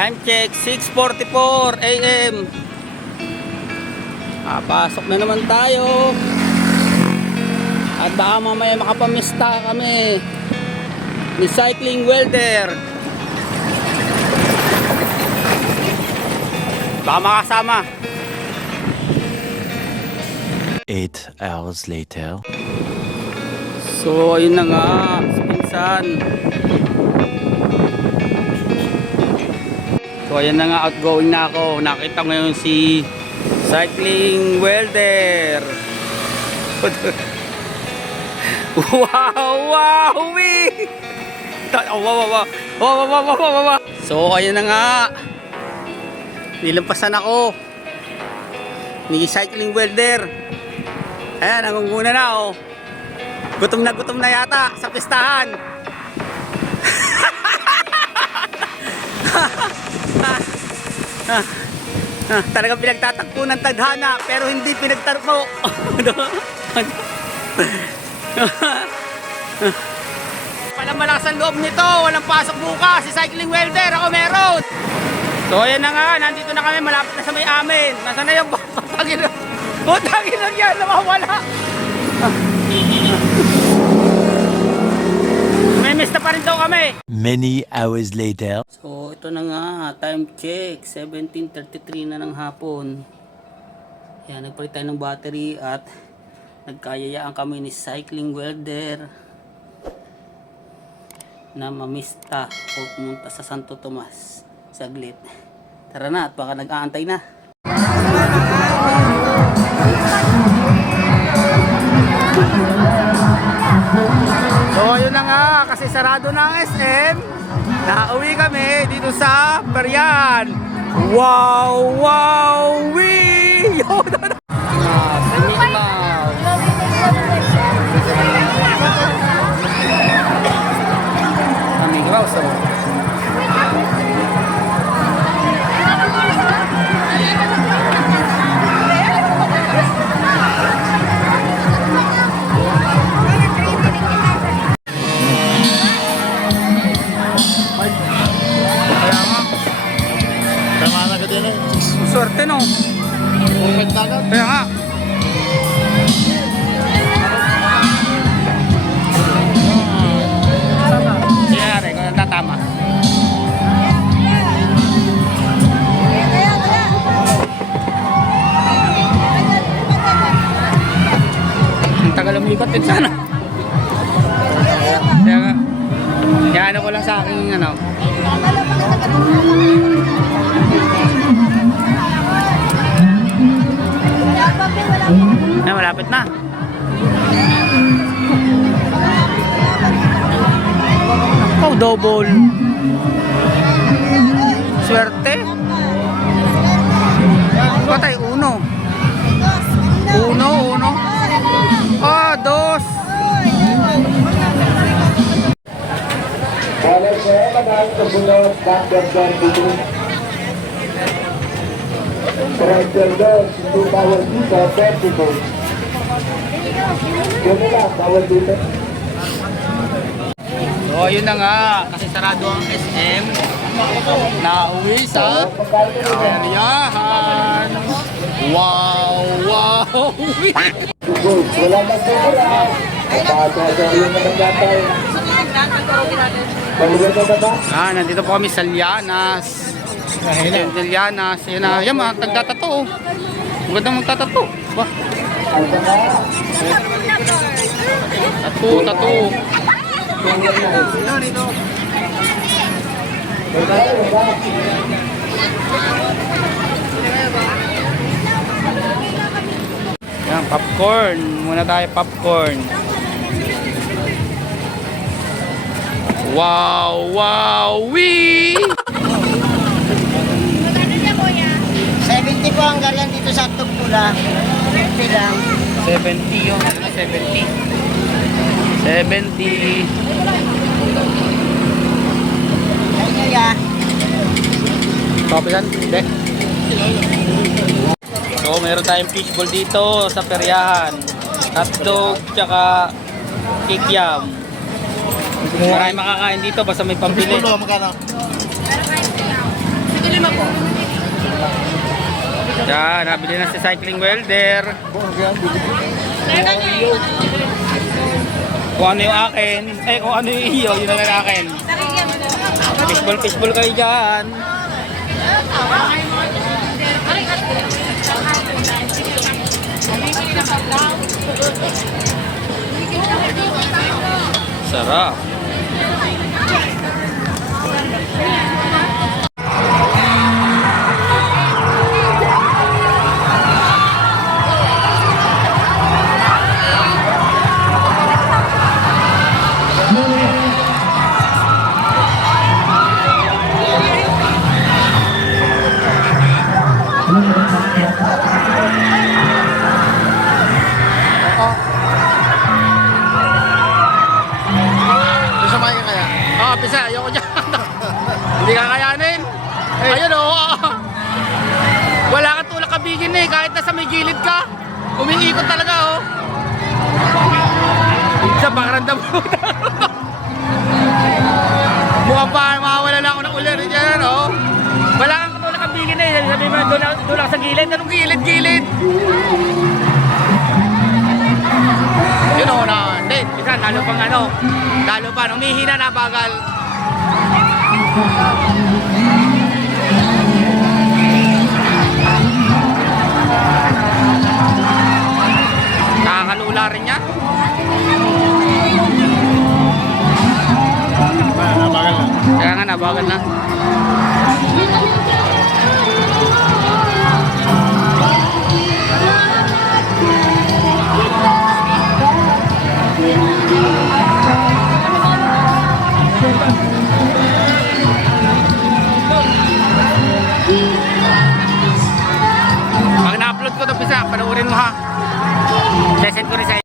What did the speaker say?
Time check, 6:44 AM. Pasok na naman tayo. At baka mamaya makapamista kami. Recycling welder. Baka makasama. 8 hours later. So ayun na nga, pinsan. So ayan na nga, outgoing na ako. Nakita ngayon si cycling welder. Wow, wow, wee! Wow. So ayan na nga. Nilampasan ako ni cycling welder. Ayan, nangunguna na ako. Gutom na yata sa pistahan. Talagang pinagtatakbo ng tadhana pero hindi pinagtarpo. Walang malakas ang loob nito. Walang pasok bukas. Si cycling welder, ako meron. So ayan na nga, nandito na kami, malapit na sa may amin. Nasaan na yung butangin lang yan, nawawala. May mista pa rin daw kami. Many hours later. So ito na nga, time check, 17:33 na ng hapon. Yan, nagpalit tayo ng battery at nagkayayaan kami ni cycling welder na mamista o pumunta sa Santo Tomas saglit. Tara na at baka nag-aantay na. So ayun na nga, kasi sarado na ang SM. Nauwi kami dito sa Perian. Wow, wee! Mickey Mouse. Swerte no. Kaya nga. Kaya rin, kung natatama. Ang tagal umikot din sana. Kaya nga. Kaya ano ko lang sa aking ano. Ay, malapit na. Oh, double. Swerte. Patay, uno. Uno. Ah, dos. Balik saya menarik kesunod number 22. Driver dos, hindi bawal dito, 22. Yun lang, bawal dito. So, yun na nga. Kasi sarado ang SM. Nauwi sa Periahan. Wow. Wala man dito lang. Pagkakasya yung nagkatay. Balikan ka ba? Nandito po kami sa Lianas. Lianas. Yan na. Yan mga tagtatato. Ang ganda magtatato. Ba? Tato. Yan, popcorn. Muna tayo popcorn. Wow, wee! 70 po ang ganyan dito sa Tugpula. 70 lang. 70 yun. 70. 70. Ano ya? Kapisan? Hindi. So, meron tayong fishball dito sa Periahan. Hotdog, tsaka kikiam. Marami makakain dito basta may pambili. Magkano? Yan, nabili na si cycling welder. Kung ano yung akin, kung ano yung iyo, yun ang akin. Fishball kayo dyan. Sarap. Sumay ka kaya? Pisa, ayoko dyan. Hindi kakayanin. Ayun o. Wala kang tulak kabigin eh. Kahit nasa may gilid ka. Umiikot talaga oh. Sa pakiramdam mo. Mukhang pa, mawawala na ako ng ulir. Diyan oh. Wala kang tulak kabigin eh. Sabi mo, doon lang sa gilid. Anong gilid? Yun o na. Hindi, isa, lalo pang ano. Lalo pa, umihina na bagal. Nakakalula rin yan. Nabagal na. Kaya nga nabagal na. Pag na-upload ko ito, Pisa, panoorin mo ha. Sesend ko rin sa